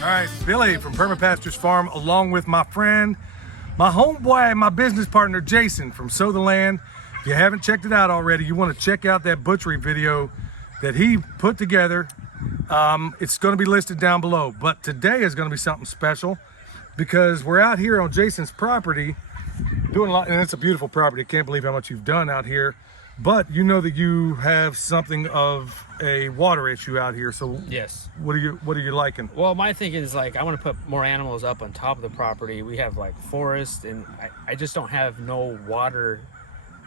All right, Billy from Perma Pastures Farm, along with my friend, my homeboy, my business partner, Jason from Sow the Land. If you haven't checked it out already, you want to check out that butchery video that he put together. It's going to be listed down below, but today is going to be something special because we're out here on Jason's property doing a lot, and it's a beautiful property. I can't believe how much you've done out here, but you know that you have something of a water issue out here. So yes, what are you liking? Well, my thinking is like I want to put more animals up on top of the property. We have like forest, and I just don't have no water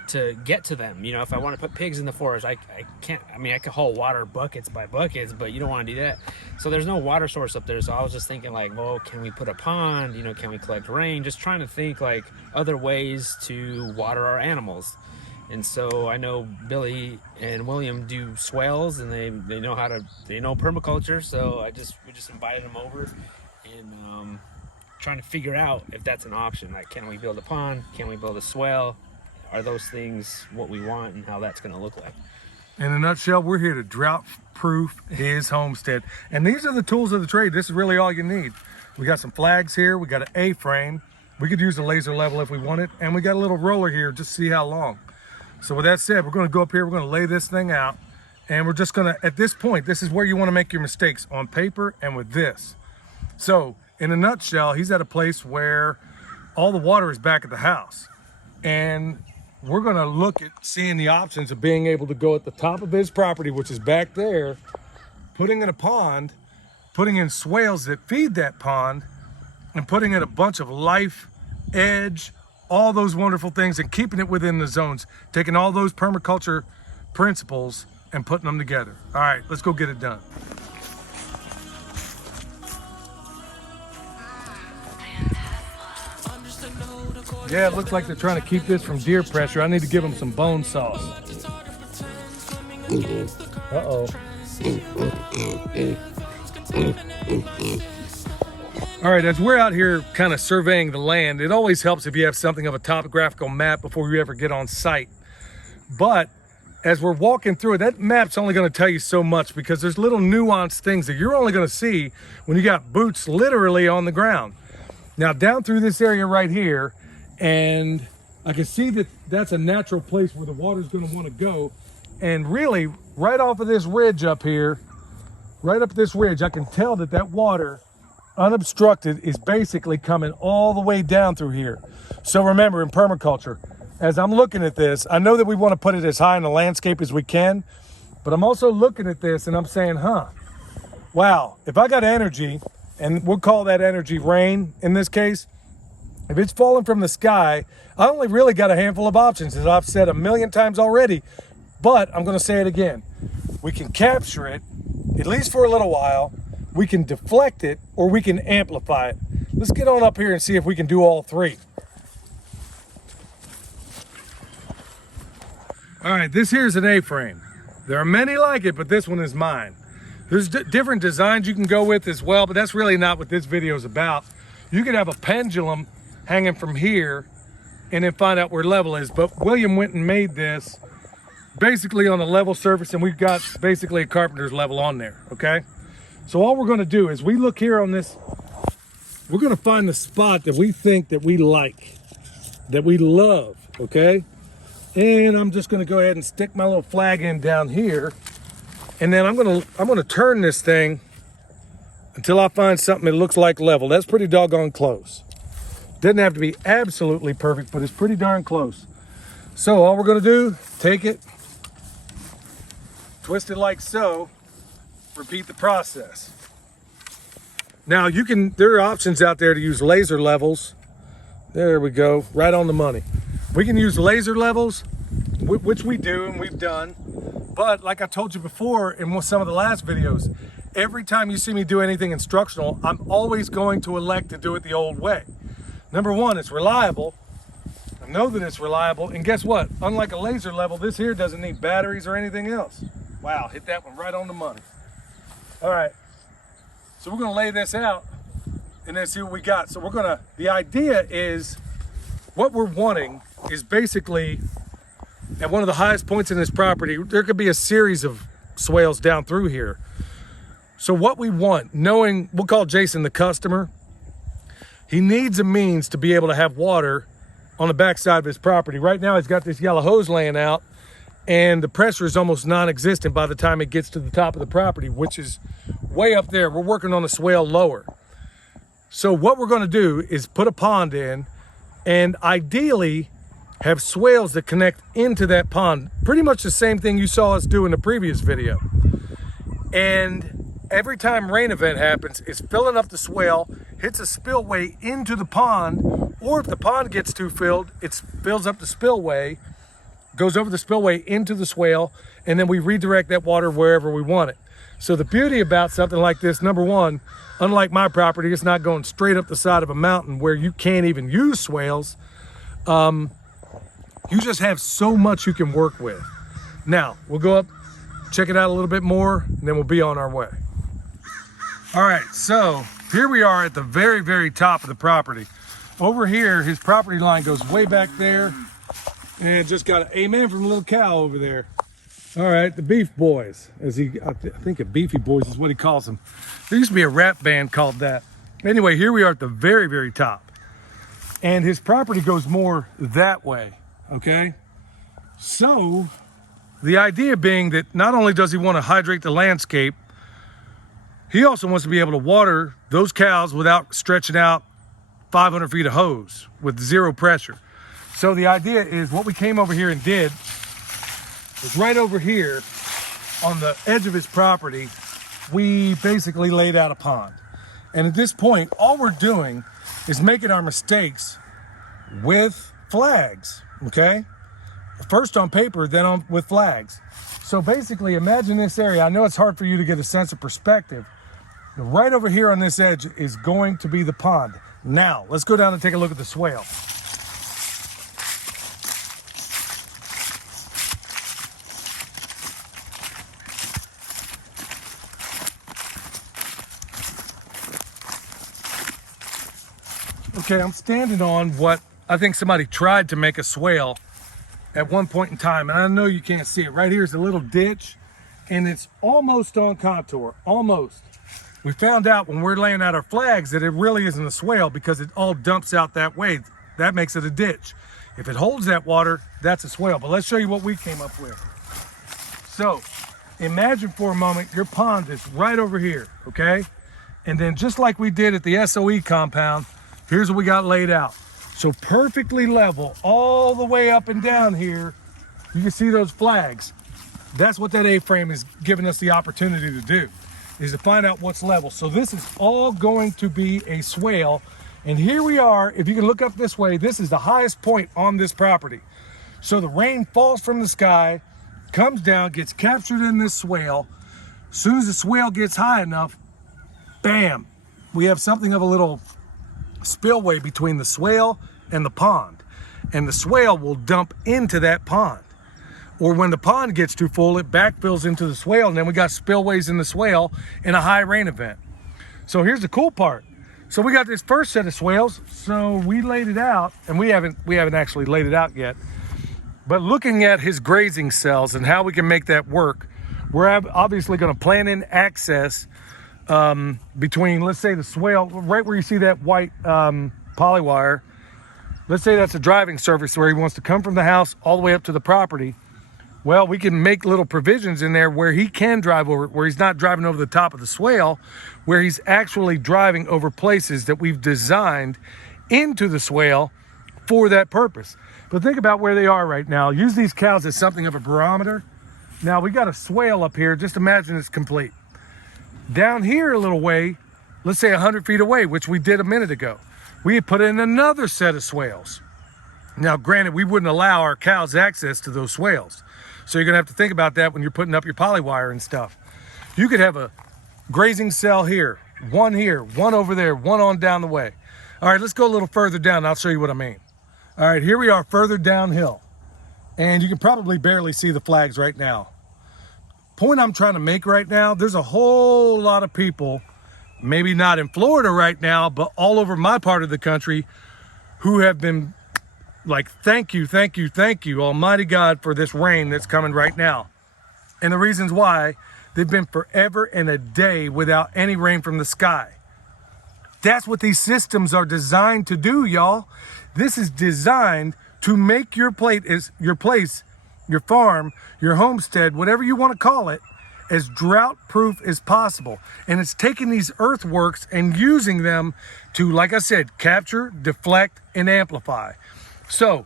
to get to them. You know, if I want to put pigs in the forest, I can't. I mean, I could haul water buckets by buckets, but you don't want to do that. So there's no water source up there. So I was just thinking like, well, can we put a pond? You know, can we collect rain? Just trying to think like other ways to water our animals. And so I know Billy and William do swales, and they know permaculture. So we just invited them over, and trying to figure out if that's an option. Like, can we build a pond? Can we build a swale? Are those things what we want, and how that's going to look like? In a nutshell, we're here to drought-proof his homestead, and these are the tools of the trade. This is really all you need. We got some flags here. We got an A-frame. We could use a laser level if we wanted, and we got a little roller here just to see how long. So with that said, we're going to go up here, we're going to lay this thing out, and we're just going to, at this point, this is where you want to make your mistakes, on paper and with this. So in a nutshell, he's at a place where all the water is back at the house, and we're going to look at seeing the options of being able to go at the top of his property, which is back there, putting in a pond, putting in swales that feed that pond, and putting in a bunch of life, edge, all those wonderful things, and keeping it within the zones, taking all those permaculture principles and putting them together. All right, let's go get it done. Yeah, it looks like they're trying to keep this from deer pressure. I need to give them some bone sauce. Uh-oh. All right, as we're out here kind of surveying the land, it always helps if you have something of a topographical map before you ever get on site. But as we're walking through it, that map's only going to tell you so much, because there's little nuanced things that you're only going to see when you got boots literally on the ground. Now, down through this area right here, and I can see that that's a natural place where the water's going to want to go. And really, right off of this ridge up here, right up this ridge, I can tell that that water, unobstructed, is basically coming all the way down through here. So remember, in permaculture, as I'm looking at this, I know that we want to put it as high in the landscape as we can, but I'm also looking at this and I'm saying, wow, if I got energy, and we'll call that energy rain in this case, if it's falling from the sky, I only really got a handful of options, as I've said a million times already, but I'm going to say it again. We can capture it, at least for a little while. We can deflect it, or we can amplify it. Let's get on up here and see if we can do all three. All right, this here's an A-frame. There are many like it, but this one is mine. There's different designs you can go with as well, but that's really not what this video is about. You could have a pendulum hanging from here and then find out where level is, but William went and made this basically on a level surface, and we've got basically a carpenter's level on there, okay? So all we're going to do is we look here on this, we're going to find the spot that we think that we like, that we love, okay? And I'm just going to go ahead and stick my little flag in down here, and then I'm going to turn this thing until I find something that looks like level. That's pretty doggone close. Doesn't have to be absolutely perfect, but it's pretty darn close. So all we're going to do, take it, twist it like so, repeat the process. Now there are options out there to use laser levels. There we go, right on the money. We can use laser levels, which we do and we've done. But like I told you before in some of the last videos, every time you see me do anything instructional, I'm always going to elect to do it the old way. Number one, it's reliable. I know that it's reliable, and guess what? Unlike a laser level, this here doesn't need batteries or anything else. Wow, hit that one right on the money. All right, so we're gonna lay this out and then see what we got. So the idea is, what we're wanting is basically, at one of the highest points in this property, there could be a series of swales down through here. So what we want, knowing, we'll call Jason the customer, he needs a means to be able to have water on the backside of his property. Right now he's got this yellow hose laying out and the pressure is almost non-existent by the time it gets to the top of the property, which is way up there. We're working on a swale lower. So what we're gonna do is put a pond in and ideally have swales that connect into that pond. Pretty much the same thing you saw us do in the previous video. And every time rain event happens, it's filling up the swale, hits a spillway into the pond, or if the pond gets too filled, it fills up the spillway, goes over the spillway into the swale, and then we redirect that water wherever we want it. So the beauty about something like this, number one, unlike my property, it's not going straight up the side of a mountain where you can't even use swales. You just have so much you can work with. Now, we'll go up, check it out a little bit more, and then we'll be on our way. All right, so here we are at the very, very top of the property. Over here, his property line goes way back there, and just got an amen from the little cow over there. All right, the Beef Boys, I think a Beefy Boys is what he calls them. There used to be a rap band called that. Anyway, here we are at the very, very top. And his property goes more that way, okay? So, the idea being that not only does he want to hydrate the landscape, he also wants to be able to water those cows without stretching out 500 feet of hose with zero pressure. So the idea is what we came over here and did is right over here on the edge of his property, we basically laid out a pond. And at this point, all we're doing is making our mistakes with flags, okay? First on paper, then with flags. So basically, imagine this area. I know it's hard for you to get a sense of perspective. Right over here on this edge is going to be the pond. Now, let's go down and take a look at the swale. Okay, I'm standing on what I think somebody tried to make a swale at one point in time, and I know you can't see it. Right here is a little ditch, and it's almost on contour, almost. We found out when we're laying out our flags that it really isn't a swale because it all dumps out that way. That makes it a ditch. If it holds that water, that's a swale. But let's show you what we came up with. So, imagine for a moment your pond is right over here, okay? And then just like we did at the SOE compound, here's what we got laid out. So perfectly level all the way up and down here. You can see those flags. That's what that A-frame is giving us the opportunity to do, is to find out what's level. So this is all going to be a swale. And here we are, if you can look up this way, this is the highest point on this property. So the rain falls from the sky, comes down, gets captured in this swale. As soon as the swale gets high enough, bam, we have something of a little spillway between the swale and the pond. And the swale will dump into that pond. Or when the pond gets too full, it backfills into the swale, and then we got spillways in the swale in a high rain event. So here's the cool part. So we got this first set of swales, so we laid it out, and we haven't actually laid it out yet. But looking at his grazing cells and how we can make that work, we're obviously going to plan in access between, let's say, the swale, right where you see that white poly wire. Let's say that's a driving surface where he wants to come from the house all the way up to the property. Well, we can make little provisions in there where he can drive over, where he's not driving over the top of the swale, where he's actually driving over places that we've designed into the swale for that purpose. But think about where they are right now. Use these cows as something of a barometer. Now we got a swale up here. Just imagine it's complete. Down here a little way, let's say 100 feet away, which we did a minute ago, we had put in another set of swales. Now, granted, we wouldn't allow our cows access to those swales. So you're gonna have to think about that when you're putting up your poly wire and stuff. You could have a grazing cell here, one over there, one on down the way. All right, let's go a little further down and I'll show you what I mean. All right, here we are further downhill. And you can probably barely see the flags right now. Point I'm trying to make right now, there's a whole lot of people, maybe not in Florida right now, but all over my part of the country who have been like, thank you, Almighty God, for this rain that's coming right now. And the reasons why, they've been forever and a day without any rain from the sky. That's what these systems are designed to do, y'all. This is designed to make your place, your farm, your homestead, whatever you want to call it, as drought-proof as possible. And it's taking these earthworks and using them to, like I said, capture, deflect, and amplify. So,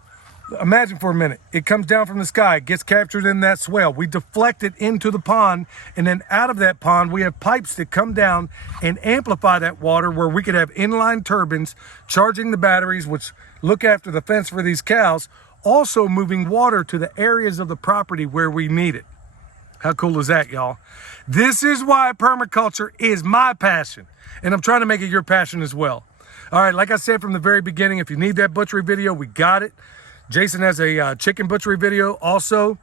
imagine for a minute, it comes down from the sky, gets captured in that swell. We deflect it into the pond, and then out of that pond, we have pipes that come down and amplify that water where we could have inline turbines charging the batteries, which look after the fence for these cows, also moving water to the areas of the property where we need it. How cool is that, y'all? This is why permaculture is my passion, and I'm trying to make it your passion as well. All right, like I said from the very beginning, if you need that butchery video, we got it. Jason has a chicken butchery video also.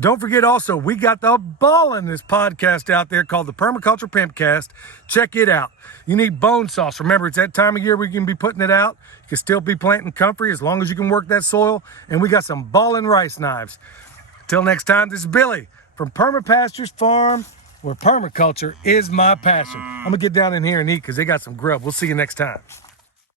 Don't forget also, we got the ball in this podcast out there called the Permaculture Pimpcast. Check it out. You need bone sauce. Remember, it's that time of year we can be putting it out. You can still be planting comfrey as long as you can work that soil. And we got some ballin' rice knives. Till next time, this is Billy from Perma Pastures Farm, where permaculture is my passion. I'm going to get down in here and eat because they got some grub. We'll see you next time.